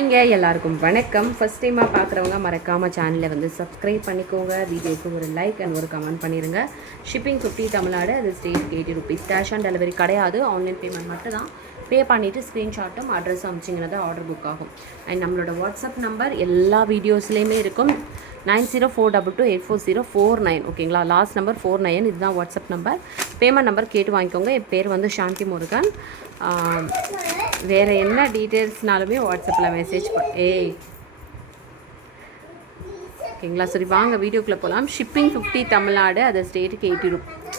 இங்கே எல்லாருக்கும் வணக்கம். ஃபஸ்ட் டைமாக பார்க்குறவங்க மறக்காமல் சேனலை வந்து சப்ஸ்கிரைப் பண்ணிக்கோங்க. வீடியோக்கு ஒரு லைக் அண்ட் ஒரு கமெண்ட் பண்ணிடுங்க. ஷிப்பிங் 50 தமிழ்நாடு, அது state 80 rupees. Cash on delivery கிடையாது, ஆன்லைன் பேமெண்ட் மட்டும் தான். பே பண்ணிவிட்டு ஸ்க்ரீன்ஷாட்டும் அட்ரஸ் அனுப்பிச்சிங்கன்னா தான் ஆர்டர் புக் ஆகும். அண்ட் நம்மளோட வாட்ஸ்அப் நம்பர் எல்லா வீடியோஸ்லேயுமே இருக்கும், 9042284049. ஓகேங்களா, லாஸ்ட் நம்பர் 49. இதுதான் வாட்ஸ்அப் நம்பர். பேமெண்ட் நம்பர் கேட்டு வாங்கிக்கோங்க. என் பேர் வந்து சாந்தி முருகன். வேறு என்ன டீட்டெயில்ஸ்னாலுமே வாட்ஸ்அப்பில் மெசேஜ் ஓகேங்களா. சரி, வாங்க வீடியோக்குள்ளே போகலாம். ஷிப்பிங் 50 தமிழ்நாடு, அது ஸ்டேட்டுக்கு 80 ருபீஸ்.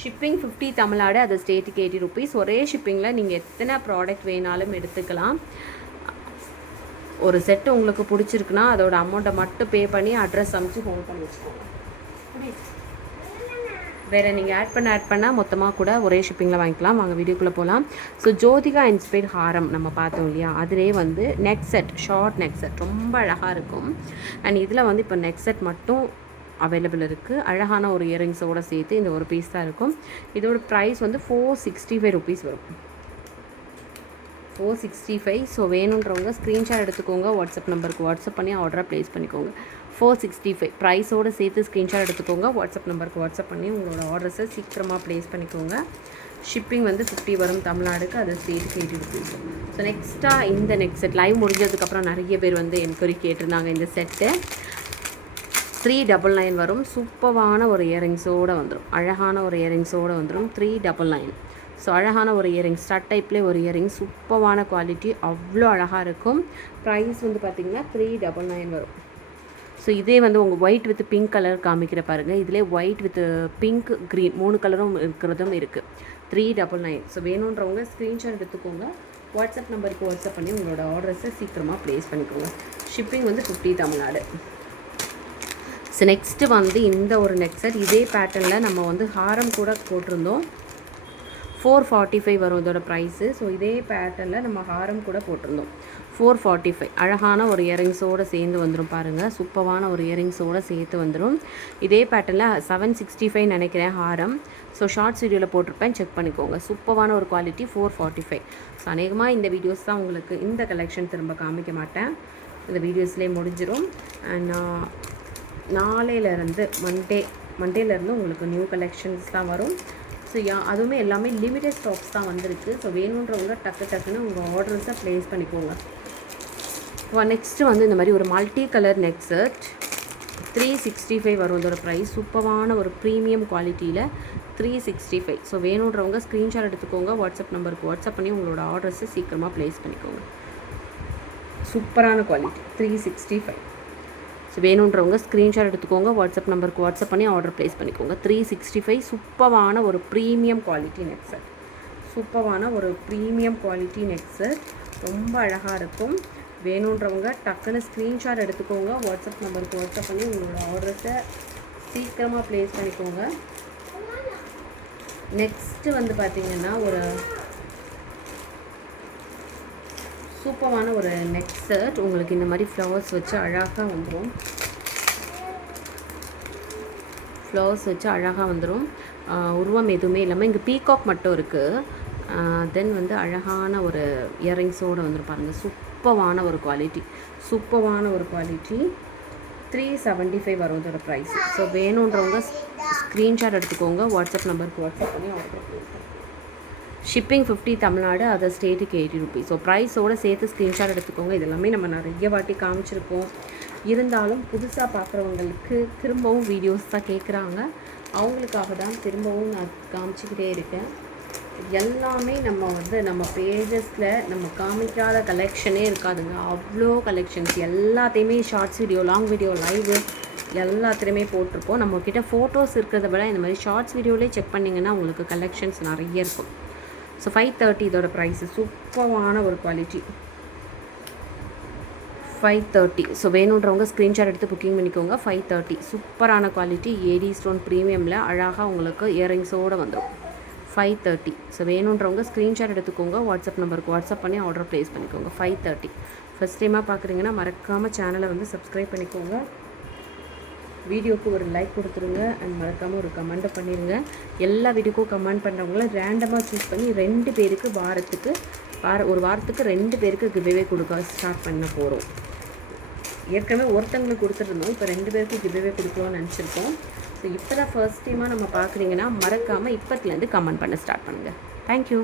ஷிப்பிங் 50 தமிழ்நாடு, அது ஸ்டேட்டுக்கு 80 ருபீஸ். ஒரே ஷிப்பிங்கில் நீங்கள் எத்தனை ப்ராடக்ட் வேணாலும் எடுத்துக்கலாம். ஒரு செட்டு உங்களுக்கு பிடிச்சிருக்குன்னா அதோட அமௌண்ட்டை மட்டும் பே பண்ணி அட்ரஸ் அனுப்பிச்சு ஃபோன் பண்ணி வச்சுக்கோங்க. வேறு நீங்கள் ஆட் பண்ணால் மொத்தமாக கூட ஒரே ஷிப்பிங்கில் வாங்கிக்கலாம். வாங்க வீடியோக்குள்ளே போகலாம். ஸோ ஜோதிகா இன்ஸ்பைர்ட் ஹாரம் நம்ம பார்த்தோம் இல்லையா, அதிலே வந்து neck set, short neck set ரொம்ப அழகாக இருக்கும். அண்ட் இதில் வந்து இப்போ நெக் செட் மட்டும் அவைலபிள் இருக்குது. அழகான ஒரு இயரிங்ஸோடு சேர்த்து இந்த ஒரு பீஸ் தான் இருக்கும். இதோட ப்ரைஸ் வந்து 465 ருபீஸ் வரும். 465. ஸோ வேணுன்றவங்க ஸ்க்ரீன்ஷாட் எடுத்துக்கோங்க. வாட்ஸ்அப் நம்பருக்கு வாட்ஸ்அப் பண்ணி ஆர்டரை ப்ளேஸ் பண்ணிக்கோங்க. 465 ப்ரைஸோடு சேர்த்து ஸ்க்ரீன்ஷாட் எடுத்துக்கோங்க. வாட்ஸ்அப் நம்பருக்கு வாட்ஸ்அப் பண்ணி உங்களோட ஆர்டர்ஸை சீக்கிரமாக ப்ளேஸ் பண்ணிக்கோங்க. ஷிப்பிங் வந்து 50 வரும் தமிழ்நாடுக்கு, அது ஸ்டேட்டுக்கு 80 ருபீஸ். ஸோ நெக்ஸ்ட்டாக இந்த நெக்ஸ்ட் செட் லைவ் முடிஞ்சதுக்கப்புறம் நிறைய பேர் வந்து என்கொயரி கேட்டிருந்தாங்க. இந்த செட்டு 399 வரும். சூப்பரான ஒரு இயரிங்ஸோடு வந்துடும், அழகான ஒரு இயரிங்ஸோடு வந்துடும். 399. ஸோ அழகான ஒரு இயரிங்ஸ், ஸ்டட் டைப்லேயே ஒரு இயரிங்ஸ், சூப்பரான குவாலிட்டி, அவ்வளோ அழகாக இருக்கும். ப்ரைஸ் வந்து பார்த்திங்கன்னா 399 வரும். ஸோ இதே வந்து உங்கள் ஒயிட் வித் பிங்க் கலர் காமிக்கிற பாருங்கள். இதிலே ஒயிட் வித் பிங்க், க்ரீன் 3 கலரும் இருக்கிறதும் இருக்குது. 399. ஸோ வேணுன்றவங்க ஸ்க்ரீன்ஷாட் எடுத்துக்கோங்க. வாட்ஸ்அப் நம்பருக்கு வாட்ஸ்அப் பண்ணி உங்களோட ஆர்டர்ஸை சீக்கிரமாக ப்ளேஸ் பண்ணிக்கோங்க. ஷிப்பிங் வந்து 50 தமிழ்நாடு. ஸோ நெக்ஸ்ட்டு வந்து இந்த ஒரு நெக் செட் இதே பேட்டர்னில் நம்ம வந்து ஹாரம் கூட போட்டிருந்தோம். 445 வரும் இதோட ப்ரைஸு. ஸோ இதே பேட்டர்னில் நம்ம ஹாரம் கூட போட்டிருந்தோம். 445. அழகான ஒரு இயரிங்ஸோடு சேர்ந்து வந்துடும் பாருங்கள். சூப்பரான ஒரு இயரிங்ஸோடு சேர்த்து வந்துடும். இதே பேட்டர்னில் 765 நினைக்கிறேன் ஹாரம். ஸோ ஷார்ட்ஸ் வீடியோவில் போட்டிருப்பேன், செக் பண்ணிக்கோங்க. சூப்பரான ஒரு குவாலிட்டி. 445. ஸோ அநேகமாக இந்த வீடியோஸ் தான் உங்களுக்கு, இந்த கலெக்ஷன் திரும்ப காமிக்க மாட்டேன், இந்த வீடியோஸ்லேயே முடிஞ்சிடும். அண்ட் நாளையிலேருந்து மண்டேலேருந்து உங்களுக்கு நியூ கலெக்ஷன்ஸ் தான் வரும். ஸோ அதுவுமே எல்லாமே லிமிட்டட் ஸ்டாக்ஸ் தான் வந்திருக்கு. ஸோ வேணுன்றவங்க டக்குன்னு உங்கள் ஆர்டர்ஸை ப்ளேஸ் பண்ணிக்கோங்க. நெக்ஸ்ட்டு வந்து இந்த மாதிரி ஒரு மல்டி கலர் நெக் செட் 365 வரும் இதோட ப்ரைஸ். சூப்பரான ஒரு ப்ரீமியம் குவாலிட்டியில் 365. ஸோ வேணுன்றவங்க ஸ்க்ரீன்ஷாட் எடுத்துக்கோங்க. வாட்ஸ்அப் நம்பருக்கு வாட்ஸ்அப் பண்ணி உங்களோட ஆர்டர்ஸை சீக்கிரமாக ப்ளேஸ் பண்ணிக்கோங்க. சூப்பரான குவாலிட்டி 365. ஸோ வேணுன்றவங்க ஸ்க்ரீன்ஷாட் எடுத்துக்கோங்க. வாட்ஸ்அப் நம்பருக்கு வாட்ஸ்அப் பண்ணி ஆர்டர் ப்ளேஸ் பண்ணிக்கோங்க. 365. சூப்பரான ஒரு ப்ரீமியம் குவாலிட்டி நெக் செட். சூப்பரான ஒரு ப்ரீமியம் குவாலிட்டி நெக் செட், ரொம்ப அழகாக இருக்கும். வேணுன்றவங்க டக்குன்னு ஸ்க்ரீன்ஷாட் எடுத்துக்கோங்க. வாட்ஸ்அப் நம்பருக்கு வாட்ஸ்அப் பண்ணி உங்களோட ஆர்டர்ஸை சீக்கிரமாக ப்ளேஸ் பண்ணிக்கோங்க. நெக்ஸ்ட்டு வந்து பார்த்திங்கன்னா ஒரு சூப்பரான ஒரு நெக் செட். உங்களுக்கு இந்த மாதிரி ஃப்ளவர்ஸ் வச்சு அழகாக வந்துடும். ஃப்ளவர்ஸ் வச்சு அழகாக வந்துடும். உருவம் எதுவுமே இல்லாமல் இங்கே பீகாக் மட்டும் இருக்குது. தென் வந்து அழகான ஒரு இயரிங்ஸோடு வந்துடும் பாருங்கள். சூப்பரான ஒரு குவாலிட்டி, சூப்பரான ஒரு குவாலிட்டி. 375 வரும் இதோட ப்ரைஸ். ஸோ வேணுன்றவங்க ஸ்க்ரீன்ஷாட் எடுத்துக்கோங்க. வாட்ஸ்அப் நம்பருக்கு வாட்ஸ்அப் பண்ணி ஆர்டர் பண்ணுங்கள். ஷிப்பிங் 50 தமிழ்நாடு, அது ஸ்டேட்டுக்கு 80 ருபீஸ். ஸோ ப்ரைஸோடு சேர்த்து ஸ்க்ரீன்ஷாட் எடுத்துக்கோங்க. இதெல்லாமே நம்ம நிறைய வாட்டி காமிச்சிருக்கோம். இருந்தாலும் புதுசாக பார்க்குறவங்களுக்கு திரும்பவும் வீடியோஸ் தான் கேட்குறாங்க. அவங்களுக்காக தான் திரும்பவும் நான் காமிச்சிக்கிட்டே இருக்கேன். எல்லாமே நம்ம வந்து நம்ம பேஜஸில் நம்ம காமிக்காத கலெக்ஷனே இருக்காதுங்க. அவ்வளோ கலெக்ஷன்ஸ் எல்லாத்தையுமே shorts video, long video, live எல்லாத்துலேயுமே போட்டிருப்போம். நம்மக்கிட்ட ஃபோட்டோஸ் இருக்கிறத விட இந்த மாதிரி ஷார்ட்ஸ் வீடியோலேயே செக் பண்ணிங்கன்னா உங்களுக்கு கலெக்ஷன்ஸ் நிறைய இருக்கும். ஸோ 530 இதோட ப்ரைஸு. சூப்பரான ஒரு குவாலிட்டி 530. ஸோ வேணுன்றவங்க ஸ்க்ரீன்ஷாட் எடுத்து புக்கிங் பண்ணிக்கோங்க. 530. சூப்பரான குவாலிட்டி, ஏடி ஸ்டோன் ப்ரீமியமில் அழகாக உங்களுக்கு இயரிங்ஸோடு வந்துடும். 530. ஸோ வேணுன்றவங்க ஸ்க்ரீன்ஷாட் எடுத்துக்கோங்க. வாட்ஸ்அப் நம்பருக்கு வாட்ஸ்அப் பண்ணி ஆர்டர் ப்ளேஸ் பண்ணிக்கோங்க. 530. ஃபஸ்ட் டைமாக பார்க்குறீங்கன்னா மறக்காமல் சேனலை வந்து சப்ஸ்கிரைப் பண்ணிக்கோங்க. வீடியோக்கு ஒரு லைக் கொடுத்துருங்க. அண்ட் மறக்காமல் ஒரு கமெண்ட்டை பண்ணிடுங்க. எல்லா வீடியோக்கும் கமெண்ட் பண்ணுறவங்கள ரேண்டமாக சூஸ் பண்ணி 2 பேருக்கு வாரத்துக்கு ஒரு வாரத்துக்கு 2 பேருக்கு கிவ்அவே கொடுக்க ஸ்டார்ட் பண்ண போகிறோம். ஏற்கனவே ஒருத்தங்களுக்கு கொடுத்துருந்தோம், இப்போ 2 பேருக்கு கிவ்அவே கொடுக்கலாம்னு நினச்சிருக்கோம். ஸோ இப்போ தான் ஃபர்ஸ்ட் டைமாக நம்ம பார்க்குறீங்கன்னா மறக்காமல் இப்போத்துலேருந்து கமெண்ட் பண்ண ஸ்டார்ட் பண்ணுங்கள். தேங்க்யூ.